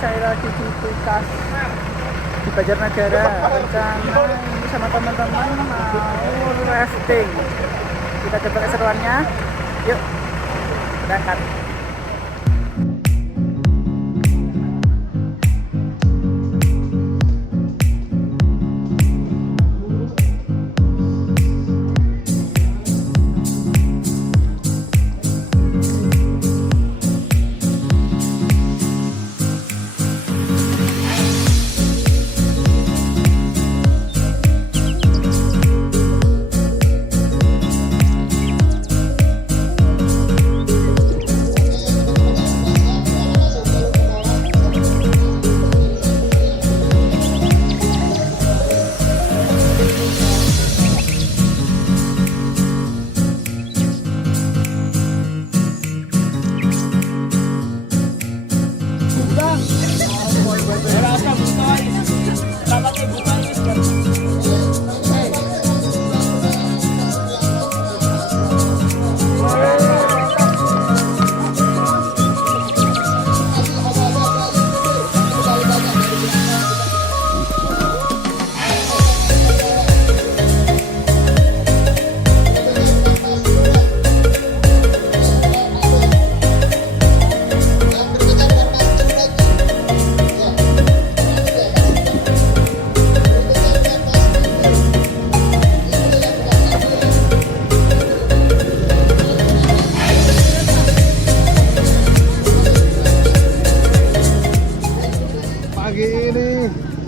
saya lagi di Kulkas di Banjarnegara. Rencana ini sama teman-teman mau rafting. Kita coba keseruannya. Yuk, berangkat.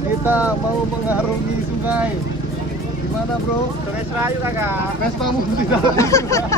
Kita mau mengarungi sungai. Gimana bro? Sungai Serayu kakak. Vespamu di dalam sungai.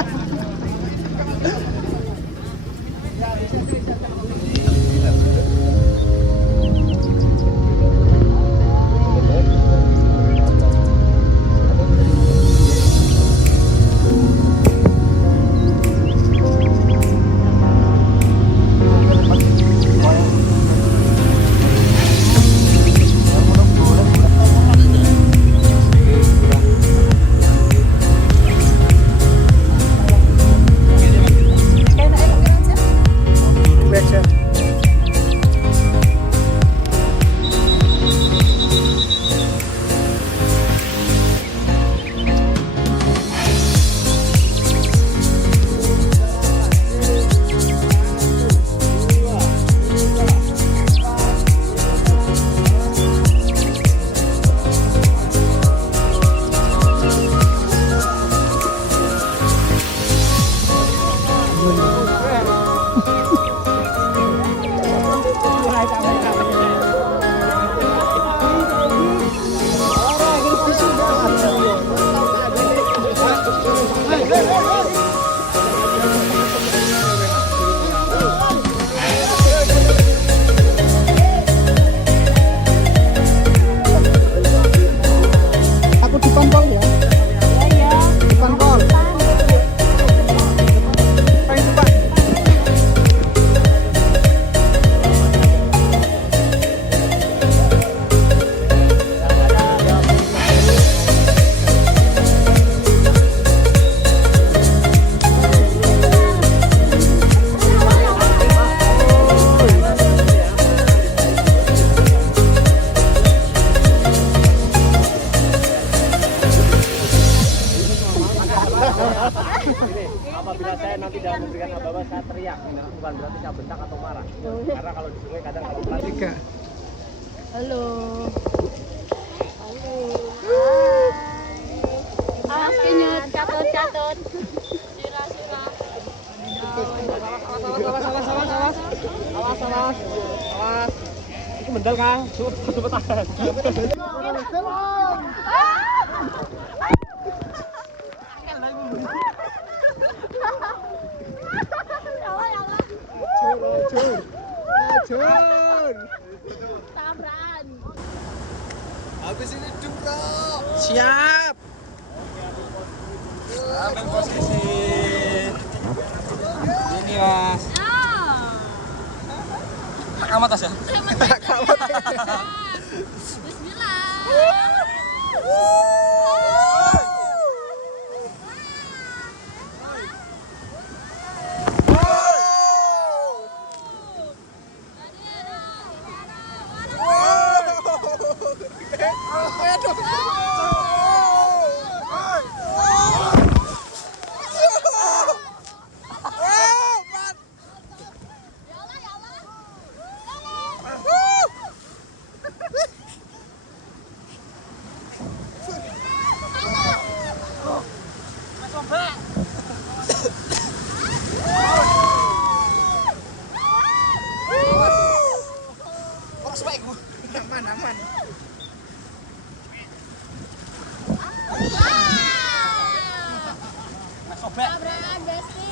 Apabila saya nanti dalam memberikan apa-apa, saya teriak, bukan berarti saya bentak atau marah. Karena kalau di sungai kadang kalau pelan. Halo. Halo. Awas kenyut, catut. Sira. Awas. Itu mendal Kang. Cepetan. Acur. Tabrakan. Habis ini bro. Siap. Ambil posisi. Ini Mas. Tak amat aja. Bismillah. Aman, aman. Tabrakan, Besti.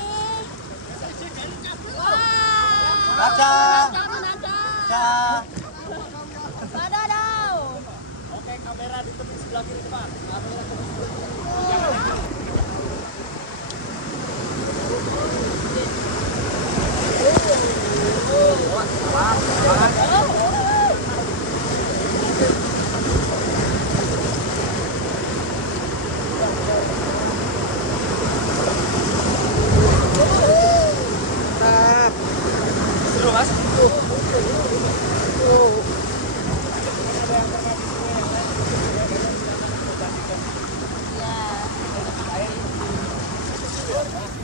Raja. Jangan ada. Raja. Wadaw. Oke, kamera di tepi sebelah kiri depan. Kamera tepi seru mas.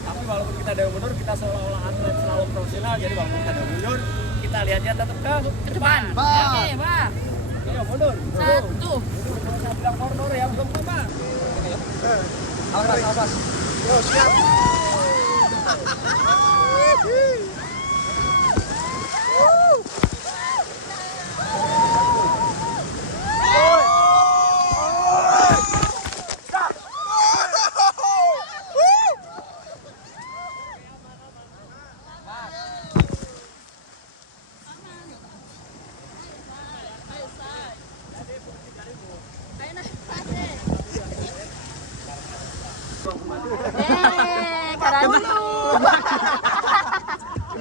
Tapi walaupun kita ada mundur, kita seolah-olah atlet selalu profesional. Jadi walaupun kita ada mundur, kita lihatnya tetap ke depan. Oke, Pak. Ayo mundur. 1. Saya bilang mundur ya, belum apa. Awas, awas. Yo, siap.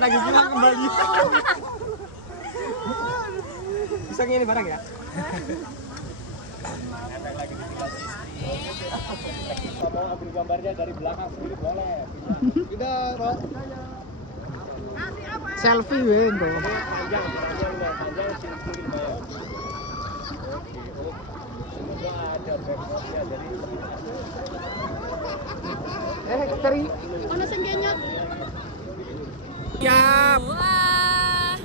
Lagi bilang kembali. Bisa ini barang ya? Mau ambil gambarnya dari belakang sendiri boleh. Tidak, Rok. Selfie weh, bro. Panjang sini bayar. Semoga ada backupnya dari. Teri. Ono sing genyot. Siap. Wah.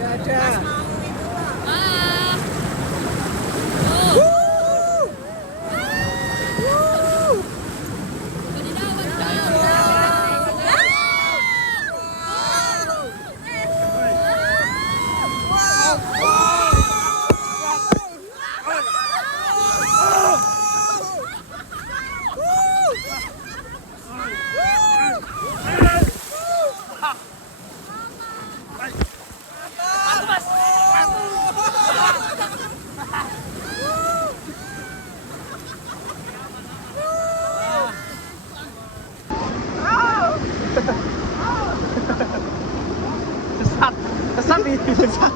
Gak ada. Ah. Kesat nih, kesat.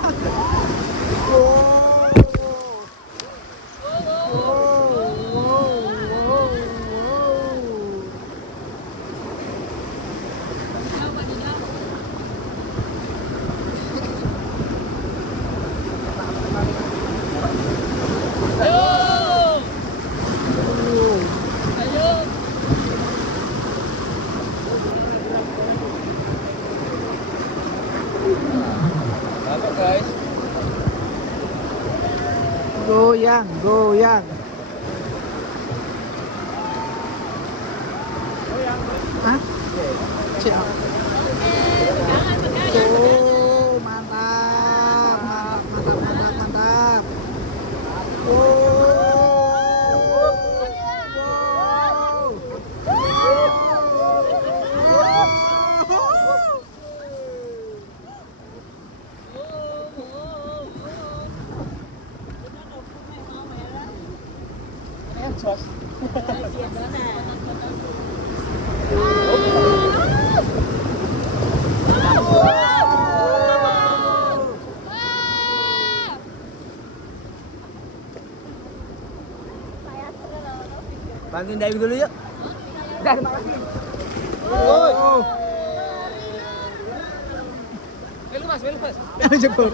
Halo guys. Goyang, goyang. Hah? Siap. Oh, mantap, mantap, mantap, mantap, mantap. Bantuin Dewi dulu yuk. Dah, terima kasih. Oh. Belu mas. Jebur.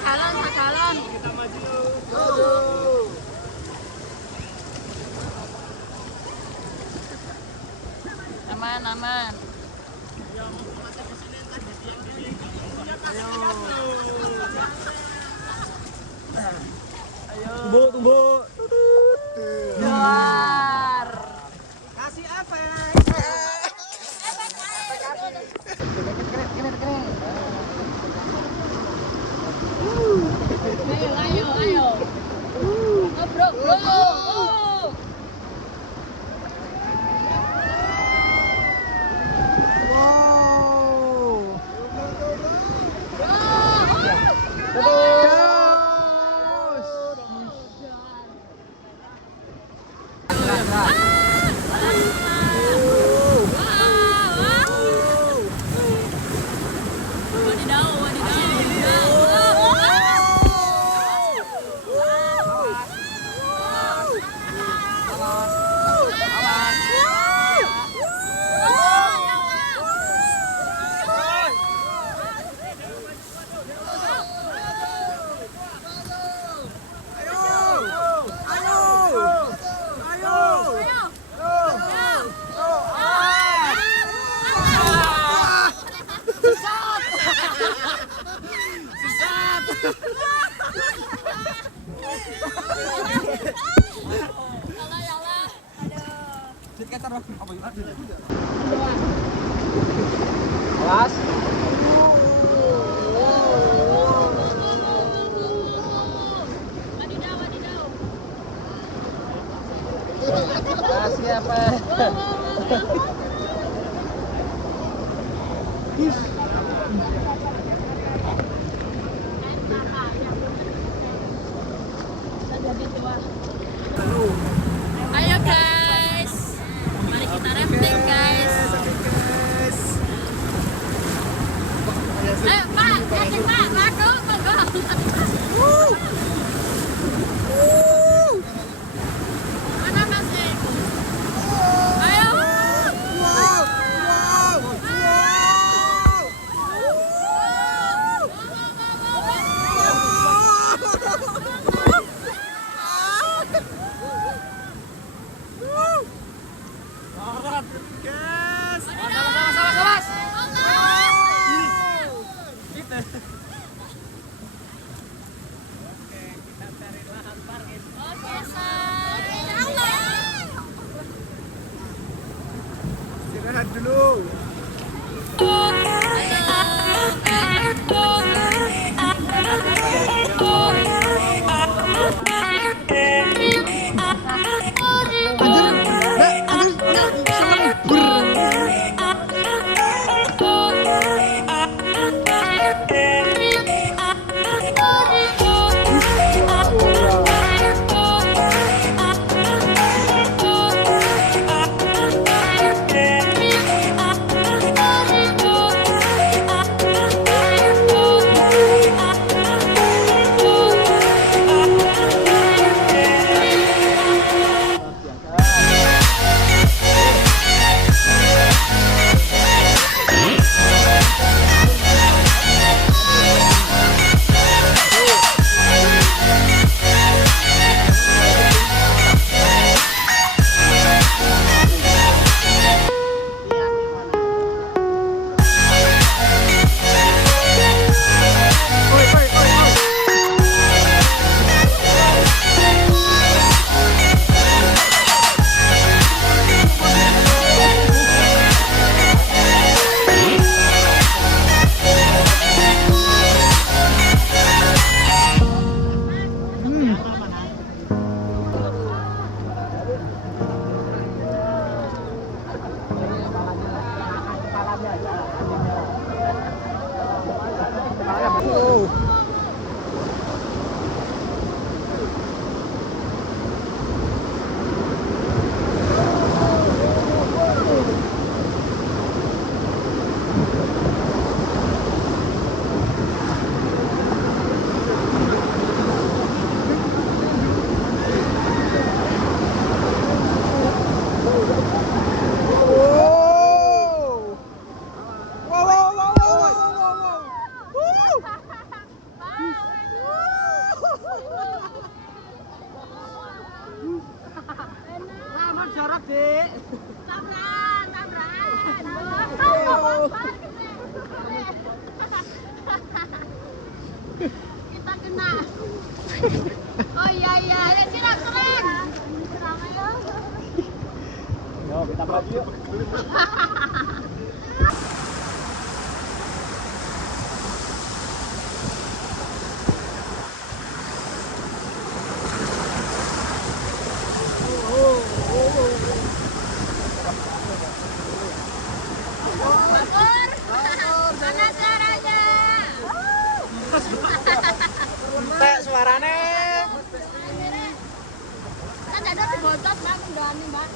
Sakalan. Kita maju. Aman. Tunggu. Luar. Kasih apa? Ayo, ayo. Oh, bro, bro. Oh. Wow. Wadidaw, wadidaw. Awas. Wadidaw, wadidaw. Siapa? Ayo guys, mari kita rafting guys. Ayo Pak, kasih Pak, laku, monggo. Mana masih? Ayo. Oke, say. Istirahat dulu. Kita kena. Oh iya iya, ayo siram siram. Yo, kita maju yuk. Entek suarane. Kan ada di bocot, Mbak, mendani, Mbak.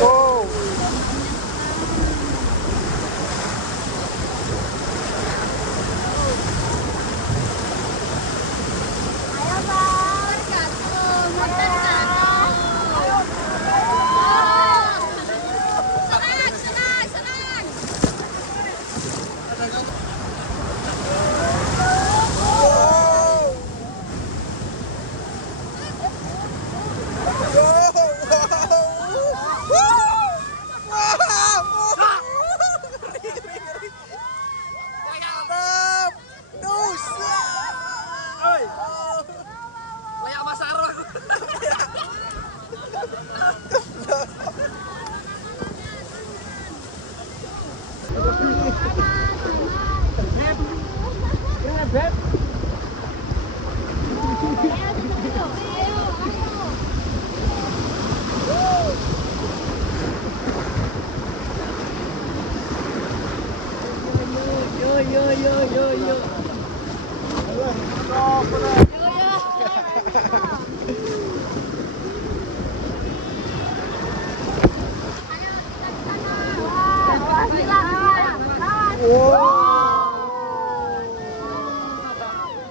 Wow. Ayo, Bang. Jatuh, mantan jatuh. Senang, senang, senang.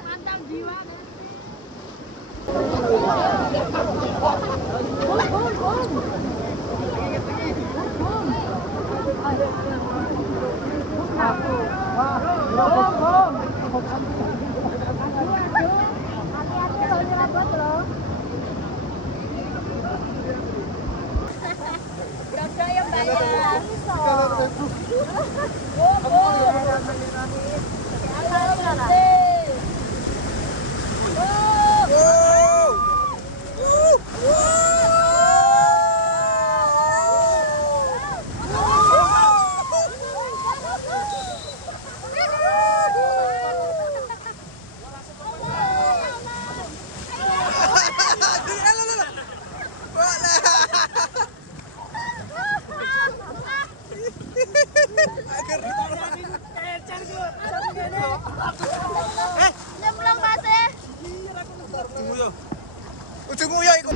Mantap jiwa. Hati-hati loh, nyerabot loh. Jodoh yang bayar. Nyemplung masih. Ujung uya iku.